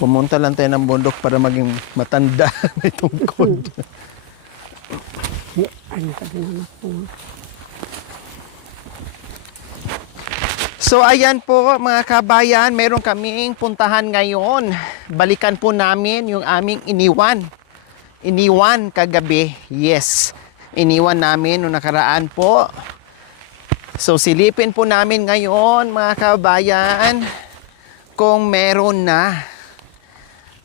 Pumunta lang tayo ng bundok para maging matanda. May tungkod. Ano ka din anak ko? So ayan po mga kabayan, meron kaming puntahan ngayon. Balikan po namin yung aming iniwan. Iniwan kagabi. Yes. Iniwan namin nung nakaraan po. So silipin po namin ngayon mga kabayan kung meron na.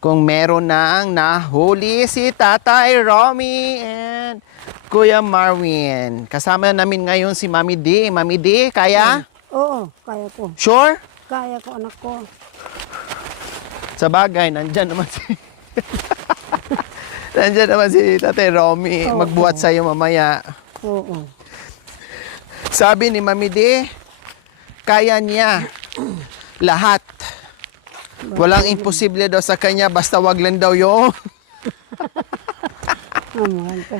Kung meron nang nahuli si Tatay Romy and Kuya Marwin. Kasama namin ngayon si Mami D. Mami D, kaya? Oo, kaya ko. Sure? Kaya ko anak ko. Sa bagay, nandyan naman si... nandyan naman si Tatay Romy. Oo. Magbuhat sa'yo mamaya. Oo. Sabi ni Mami D, kaya niya lahat. Walang imposible daw sa kanya, basta wag lang daw yung... Mahal ko.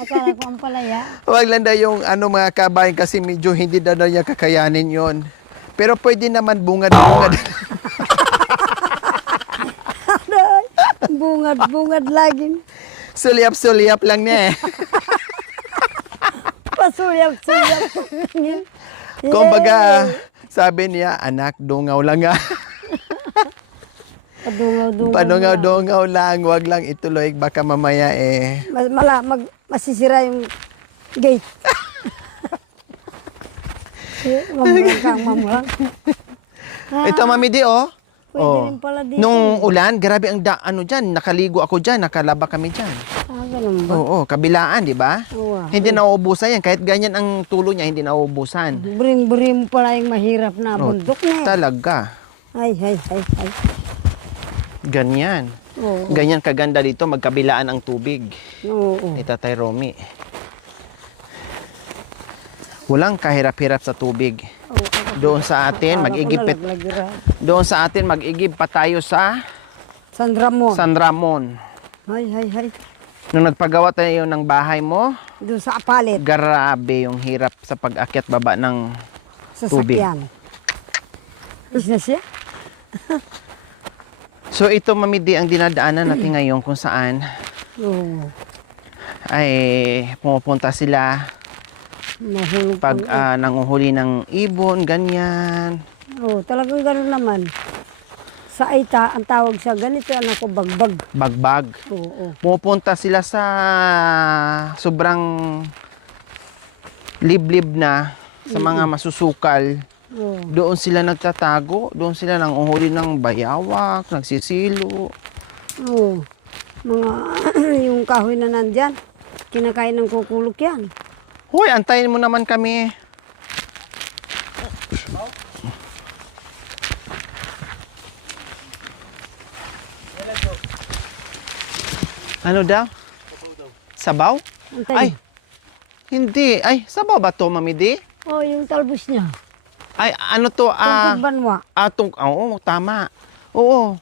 Akala ko ang palaya. wag lang daw yung ano mga kabayan kasi medyo hindi daw niya kakayanin yon. Pero pwede naman bungad-bungad. Bungad-bungad lagi. Sulyap-sulyap lang niya eh. Pasulyap-sulyap. Kumbaga, sabi niya, anak, dungaw lang nga. Padungaw-dungaw. Padungaw-dungaw lang, wag lang ituloy, baka mamaya eh. Masisira yung gate. Mamurang kang mamurang. Ito, Mami D, oh. Pwede rin pala dito. Nung ulan, grabe ang ano dyan, nakaligo ako dyan, nakalaba kami dyan. Ganun ba? Oo, kabilaan, di ba? Oo. Hindi nauubusan yan, kahit ganyan ang tulo niya, hindi nauubusan. Buring-buring pala yung mahirap na bundok na eh. Talaga. Ay. Ganyan. Oo. Ganyan kaganda dito, magkabilaan ang tubig. Oo. Ni Tatay Romy. Walang kahirap-hirap sa tubig. Doon sa atin, mag-igib doon sa atin, mag-igib pa tayo sa San Ramon. San Ramon. Hay. Nung nagpagawa tayo ng bahay mo, Doon sa Apalit. grabe yung hirap sa pag-akyat baba ng tubig. Sasakyan. Is na siya? So ito, Mami D, ang dinadaanan natin ngayon kung saan Oo. ay pumupunta sila Mahulog pag nanguhuli ng ibon, ganyan. Oo, talagang gano'n naman. Sa Aita, ang tawag sa ganito, anak ko, bagbag. Bagbag. Oo. Pumupunta sila sa sobrang liblib na sa mga masusukal. Oo. Doon sila nagtatago, doon sila nanguhuli ng bayawak, nagsisilo. Oo. Mga, yung kahoy na nandyan, kinakain ng kukulok yan. Hoy, antayin mo naman kami. Ano daw? Sabaw? Antay. Ay, hindi. Ay, sabaw ba to, Mami D? Oh, yung talbos niya. Ay, ano to? Tungkol banwa. Oo, tama. Oo.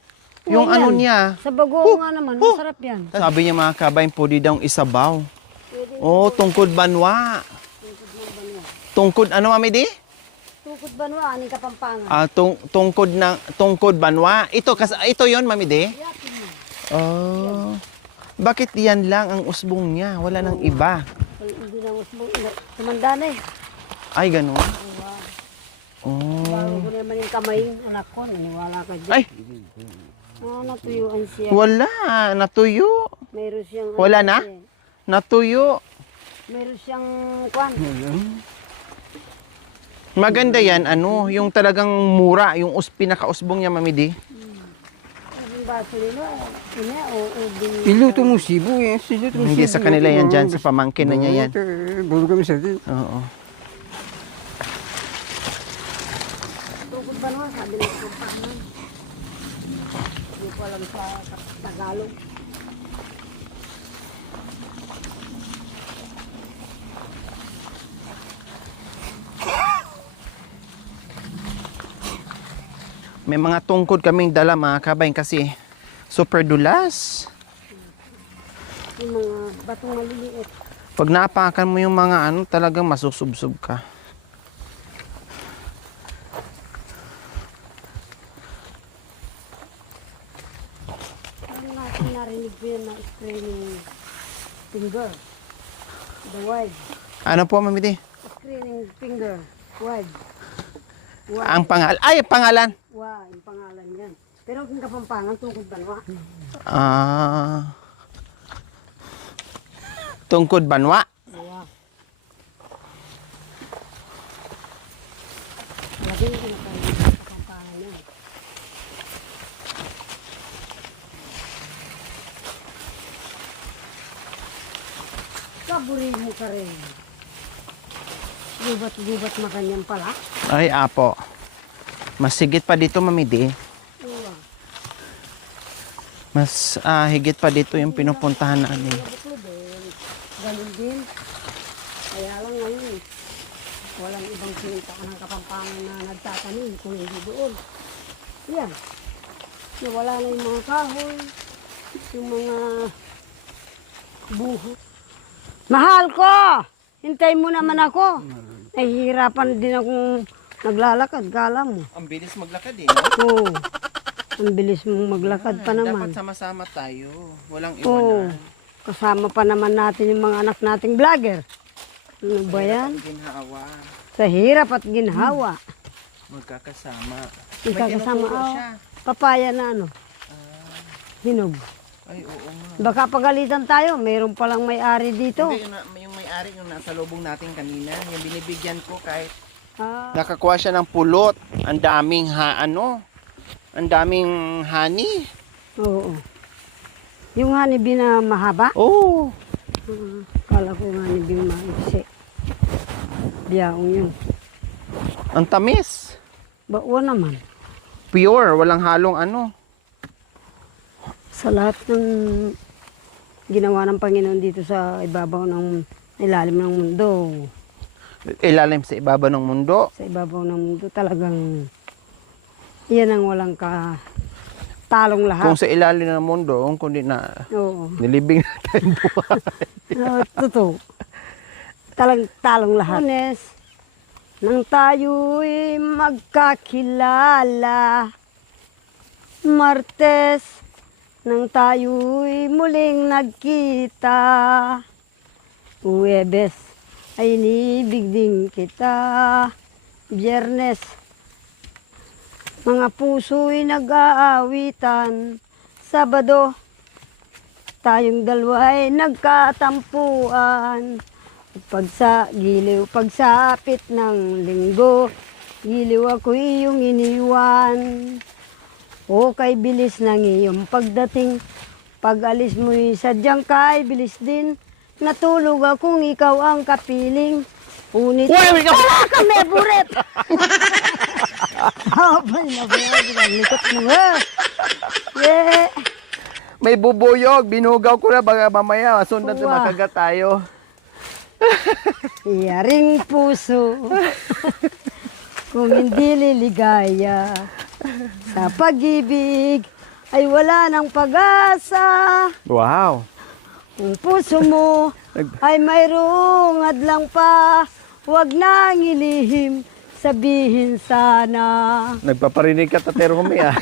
Yung Oo, ano yan. niya. Sa bagoong nga naman, masarap yan. Sabi niya mga kabayan, pwede daw isabaw. Oo, tungkod banwa. Tungkod, ano, Mami D? Tungkol banwa, aning kapampangan. Tungkod banwa. Ito yon, Mami D? Yakin mo. Oh. Bakit yan lang ang usbong niya? Wala nang iba. Hindi na mas tumanda na eh. Ay, ganun. Oh. Bago ko naman yung kamay, anak ko, naniwala ka dyan. Ay, Natuyuan siya. wala. Natuyo. Meron siyang... Wala na? Natuyo. Meron siyang kwan. Maganda yan, ano, yung talagang mura, yung pinakausbong niya, Mami D. Yung baso nila, ina, o din. Iluto mo sibo eh. Iluto mo Hindi sa kanila yan dyan, sa pamangkin na niya yan. Bulu kami sa atin. Oo. Tungkol ba naman, sabi ng kumpahan. Hindi ko alam sa Tagalog. May mga tungkod kaming dala mga kabayan kasi super dulas. Yung mga batong maliliit. Pag naapakan mo yung mga ano, talagang masusubsob ka. aking narinig ko yan na screening finger. The wide. Ano po, Mami Di? Screening finger. Wide. Wide. Ang pangalan. Ay, pangalan. Yung pangalan yan. Pero kung Kapampangan, tungkod banwa. Tungkod banwa. Yeah. Lagi yung kinakain ng Kapampangan yan. Kaburi mo ka rin. Gubat-gubat makanyang pala. Ay, apo. Mas higit pa dito, Mami Di. Oo. Mas higit pa dito yung pinupuntahan namin. Bukod din. Ganun din. Kaya lang ngayon, walang ibang sinuntaan ng Kapampangan na nagtatanim kung hindi doon. Yan. Wala na yung mga kahoy, yung mga buho. Mahal ko! Hintay mo naman ako. Nahihirapan din akong naglalakad, kala mo. Ang bilis maglakad eh. Oo. Ang bilis mong maglakad pa naman. Dapat sama-sama tayo. Walang Oo. iwanan. Kasama pa naman natin yung mga anak nating vlogger. Ano ba yan? Ginhawa. Sa hirap at ginhawa. Magkakasama. Magkakasama, tinuturo oh. siya. Papaya na ano. Hinog. Ay, oo nga. Baka pagalitan tayo, mayroon palang may-ari dito. Hindi, yung may-ari yung nasa lubong natin kanina. Yung binibigyan ko kahit Ah, nakakuha siya ng pulot. Ang daming ang daming honey. oo. Yung honeybee na mahaba? Oh. Kala ko yung honeybee maiksi. Biyaong yun. Ang tamis. Bawa naman. Pure, walang halong ano. Sa lahat ng ginawa ng Panginoon dito sa ibabaw ng ilalim ng mundo, Ilalim sa ibabaw ng mundo. sa ibabaw ng mundo talagang yan ang walang talong lahat. Kung sa ilalim ng mundo, kundi na Oo. nilibing natin buhay. Totoo. Talong lahat. Lunes, nang tayo'y magkakilala. Martes, nang tayo'y muling nagkita. Huwebes, ay inibig din kita. Biyernes, mga puso'y nag-aawitan. Sabado, tayong dalawa'y nagkatampuan. Pagsapit ng linggo, giliw ako'y iyong iniwan. O kay bilis ng iyong pagdating, pag-alis mo'y sadyang kay bilis din. Natulog akong ikaw ang kapiling. Unit, wala kami, buret! Habay na ba yan? Likot mo ha. Yeah. May bubuyog, binugaw ko na baga mamaya masundan na Uwa. makagat tayo. Yaring puso, kung hindi liligaya, sa pag-ibig ay wala ng pag-asa. Wow. Kung puso mo ay mayroong adlang pa, huwag nang ilihim, sabihin sana. Nagpaparinig ka tatero kami ah.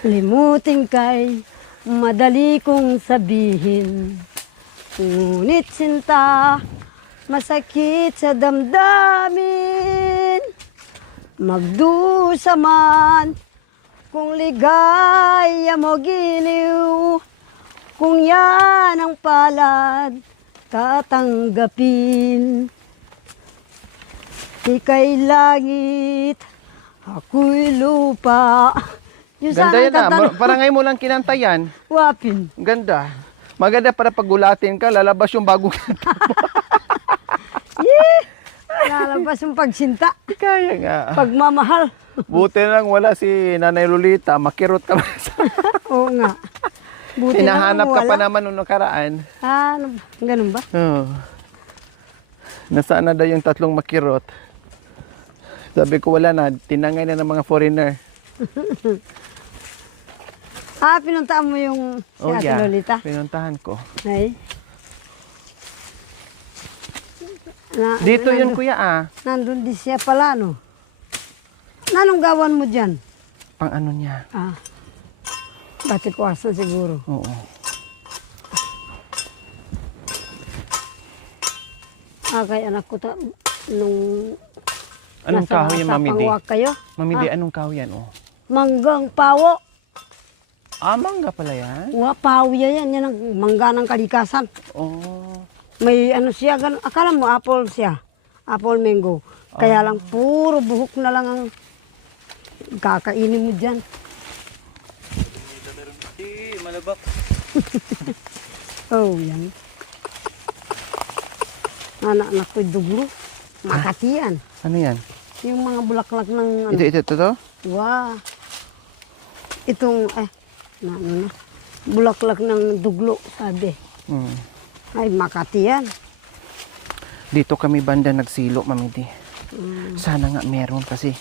Limutin kay madali kong sabihin. Ngunit sinta, masakit sa damdamin. Magdusa man, kung ligaya mo giliw. Kung yan ang palad, tatanggapin. Ika'y langit, ako'y lupa. Yung Ganda yan ah. tatanong- Parang ngayon mo lang kinanta yan. Wapin. Ganda. Maganda para pagulatin ka, lalabas yung bagong kanta. Yee! Lalabas yung pagsinta. Kaya nga. Pagmamahal. Buti lang wala si Nanay Lolita, makirot ka. Oo nga. Buti na Hinahanap ka wala. pa naman nung nakaraan. Ah, ano ba? Ganun ba? Oh. Nasaan na daw yung tatlong makirot? Sabi ko wala na, tinangay na ng mga foreigner. Ah, pinuntaan mo yung si Oh, Ate yeah. Lolita? Pinuntahan ko. Ay. Dito yun kuya ah. Nandun din siya pala, no? Nanong gawan mo dyan? Pang ano niya? Ah, Batikwasan siguro. Oo. Kay anak ko nung Anong kahoy yan, Mami D? pangwak kayo. Mami D, anong kahoy yan? Oh. Manggang pawo. Mangga pala yan? Pawo yan. Yan ang mangga ng kalikasan. Oh. May ano siya, akala mo apple siya. Apple mango. Kaya lang puro buhok na lang ang kakainin mo dyan. Malabak. Oh, yan. Anak ko'y duglo. Makati yan. Ano yan? Yung mga bulaklak ng ano. Ito? Wow. Itong, bulaklak ng duglo, sabi. Hmm. Ay, Makati yan. Dito kami banda nagsilo, Mami D. Sana nga meron kasi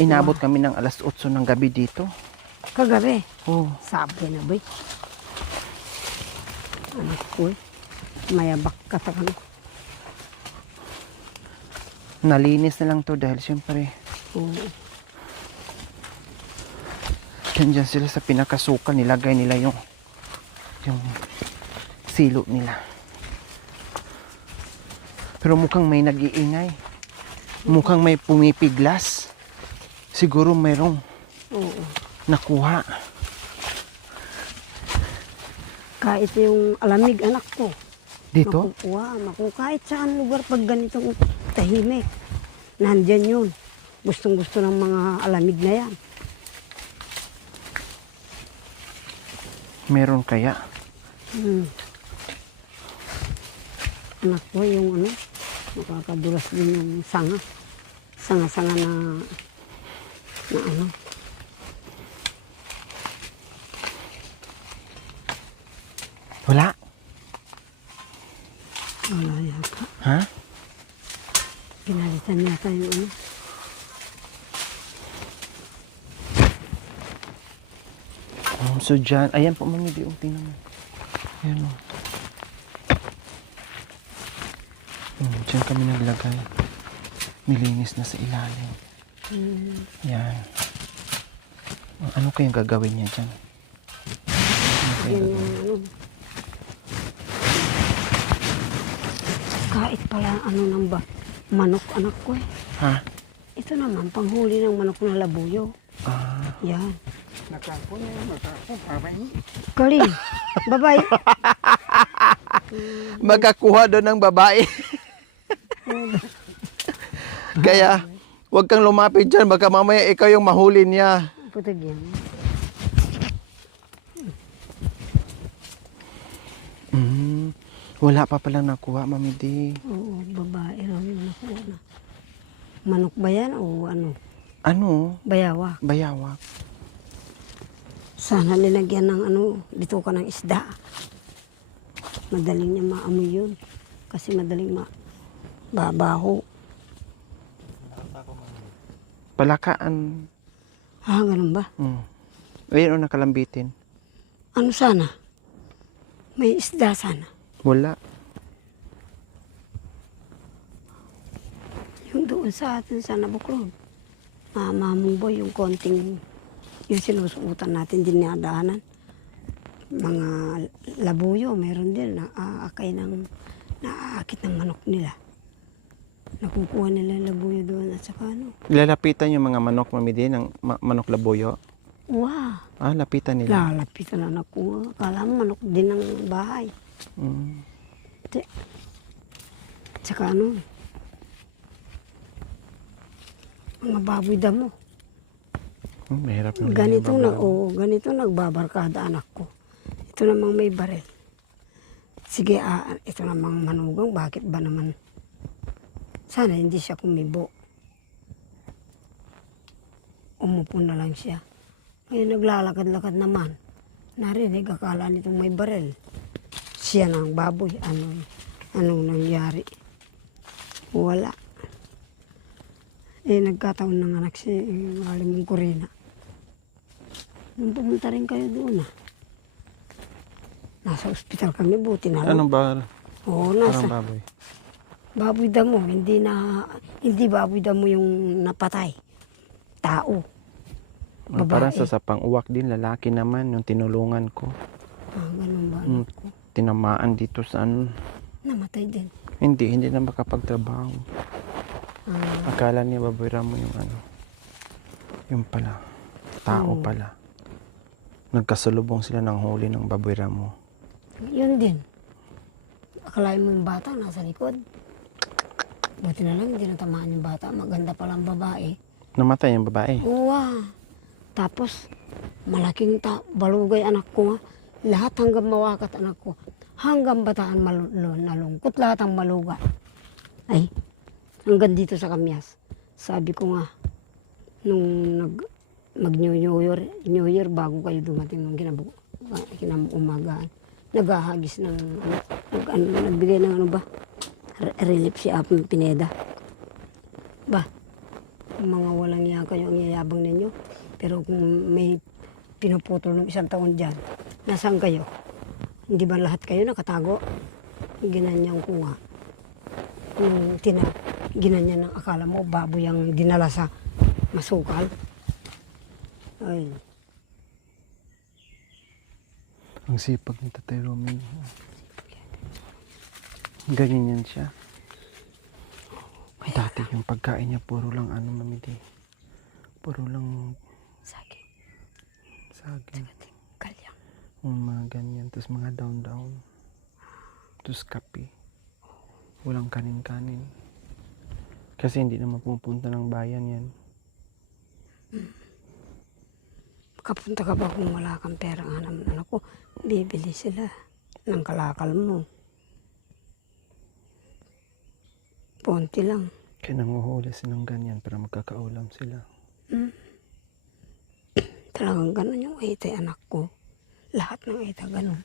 inabot kami ng alas 8 ng gabi dito. Kagabi. Oh. Sabi na ba? Anak ko, mayabak ka ta ka na. Nalinis na lang to dahil siyempre Oo. dyan sila sa pinakasukan, nilagay nila yung silo nila. Pero mukhang may nag-iingay. Mukhang may pumipiglas. Siguro mayroong Oo. nakuha. Kahit yung alamig anak ko. Dito? Makukuha. Kahit saan lugar pag ganitong tahimik. Nandyan yun. Gustong-gusto ng mga alamig na yan. Meron kaya? Anak ko yung nakakadulas din yung sanga. Sanga-sanga na ano. Wala. Wala yata. Ha? Pinalitan yata yung ano. So dyan, ayan po Mami D, tingnan mo. Ayan o. Dyan kami naglagay. Nilinis na sa ilalim. Yan. Ano kayang gagawin niya dyan? Yan yung ano. Kahit pala ano nang ba, manok anak ko eh. Ha? Ito naman, panghuli ng manok na labuyo. Yan. Nakapon na, papay. Kaling, babae. Magkakuha doon ng babae. Kaya, huwag kang lumapit dyan. Baka mamaya ikaw yung mahuli niya. Putag yan. Wala pa palang nakuha, Mami D. Oo, babae raw yung nakuha na. Manok ba yan o ano? Ano? Bayawa. Bayawak. Sana linagyan ng ano, dito ka ng isda. Madaling niya maamoy yun. Kasi madaling babaho. Palakaan. Ganun ba? Ayun o, nakalambitin. Ano sana? May isda sana. Wala. Yung doon sa atin sa Nabuklod. Mamong boy, yung konting, yung sinusuutan natin dinadaanan. Mga labuyo, meron din naaakit ng manok nila. Nakukuha nila yung labuyo doon at saka ano. Lalapitan yung mga manok, Mami D, ng manok labuyo. Wow! Lapitan nila. Lalapitan na nakuha. Akala mo manok din ng bahay. Tsaka ano, mga baboy damo. Mahirap na Ganito nagbabarkada anak ko. Ito namang may barel. Sige, ito namang manugang, bakit ba naman? Sana hindi siya kumibo. Umupo na lang siya. Ngayon naglalakad-lakad naman. Narinig, akala nitong may barel. Siya ng baboy. Anong nangyari? Wala. Nagkataon ng anak si Malimong Corina. Nung pumunta rin kayo doon Nasa ospital kami, buti na lang. Anong bar? Oo, nasa. Parang baboy. Baboy damo, hindi baboy damo yung napatay. Tao. Parang Babae. sa pang-uwak din, lalaki naman, yung tinulungan ko. Ganun ba Mm. anak ko? Tinamaan dito sa ano. Namatay din. Hindi na makapagtrabaho. Ah, Akala niya babayaran mo yung ano. Yung pala. Tao Oo. pala. Nagkasalubong sila ng huli ng babayaran mo. yun din. Akalain mo yung bata nasa likod. Buti na lang hindi natamaan yung bata. Maganda palang babae. Namatay yung babae. Uwa. Tapos, malaking balugay anak ko nga. Lahat hanggang mawakat anak ko. Hanggang bataan nalungkot. Lahat ang maluga. Ay, hanggang dito sa kamyas. Sabi ko nga, nung mag New Year bago kayo dumating ng kinaumagaan, naghahagis ng, nagbigay ng ano ba, relief si Apong Pineda. Ba, mga walang iya kayo ang yayabang ninyo. Pero kung may pinuputol ng 1 taon dyan, nasaan kayo? Hindi ba lahat kayo nakatago? Ginanyan ko nga. Nung ginanyan ng akala mo, baboy ang dinala sa masukal. Ay, Ang sipag ni Tatay Romeo. Ganyan yan siya. Dati yung pagkain niya, puro lang ano, mamiti. Puro lang saging, saging. kalyang. Mga ganyan. Tapos mga down-down. Tapos kape. Walang kanin-kanin. Kasi hindi na mapupunta ng bayan yan. Kapunta ka ba kung wala kang pera nga naman anak ko, bibili sila ng kalakal mo. Ponti lang. Kaya nanguhuli silang ganyan para magkakaulam sila. Talagang ganun yung ite anak ko. Lahat ng ite ganun.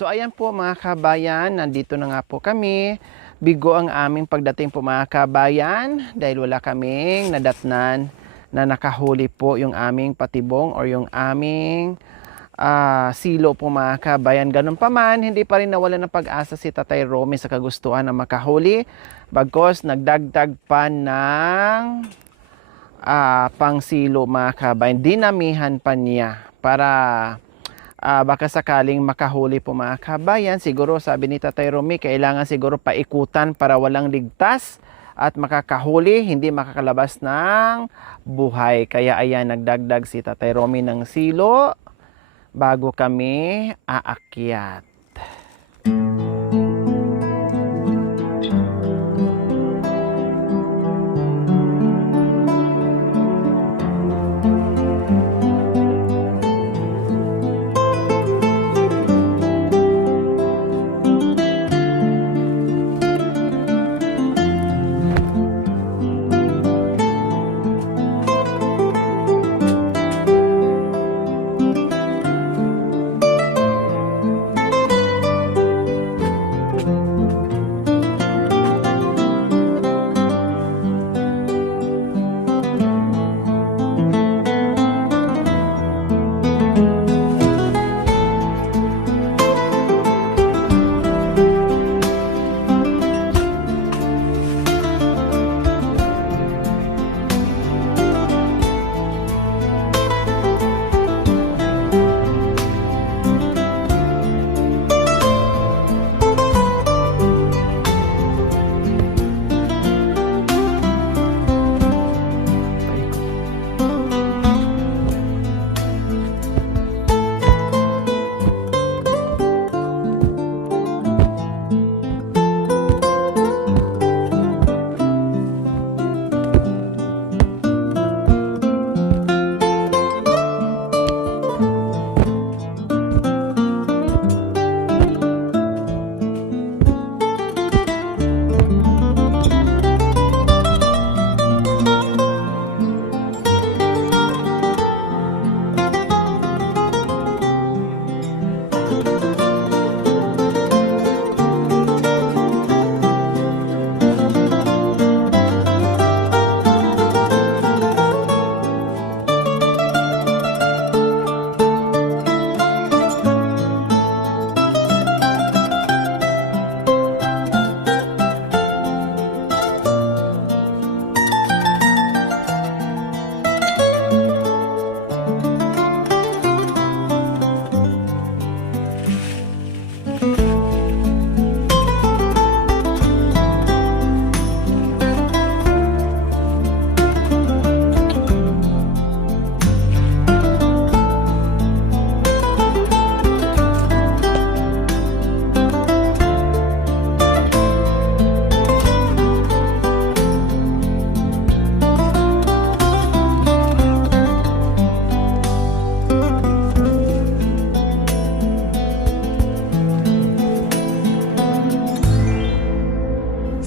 So ayan po mga kabayan, nandito na nga po kami. Bigo ang aming pagdating po mga kabayan dahil wala kaming nadatnan na nakahuli po yung aming patibong or yung aming silo po mga kabayan. Ganun pa man, hindi pa rin nawala ng pag-asa si Tatay Romy sa kagustuhan na makahuli. Bagkos nagdagdag pa ng pangsilo mga kabayan. Dinamihan pa niya para baka sakaling makahuli po mga kabayan. Siguro sabi ni Tatay Romy, kailangan siguro paikutan para walang ligtas at makakahuli, hindi makakalabas ng buhay. Kaya ayan, nagdagdag si Tatay Romy ng silo bago kami aakyat.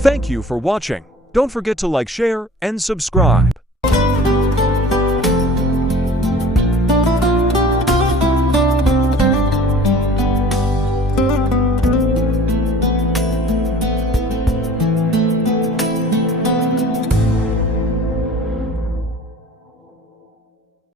Thank you for watching. Don't forget to like, share, and subscribe.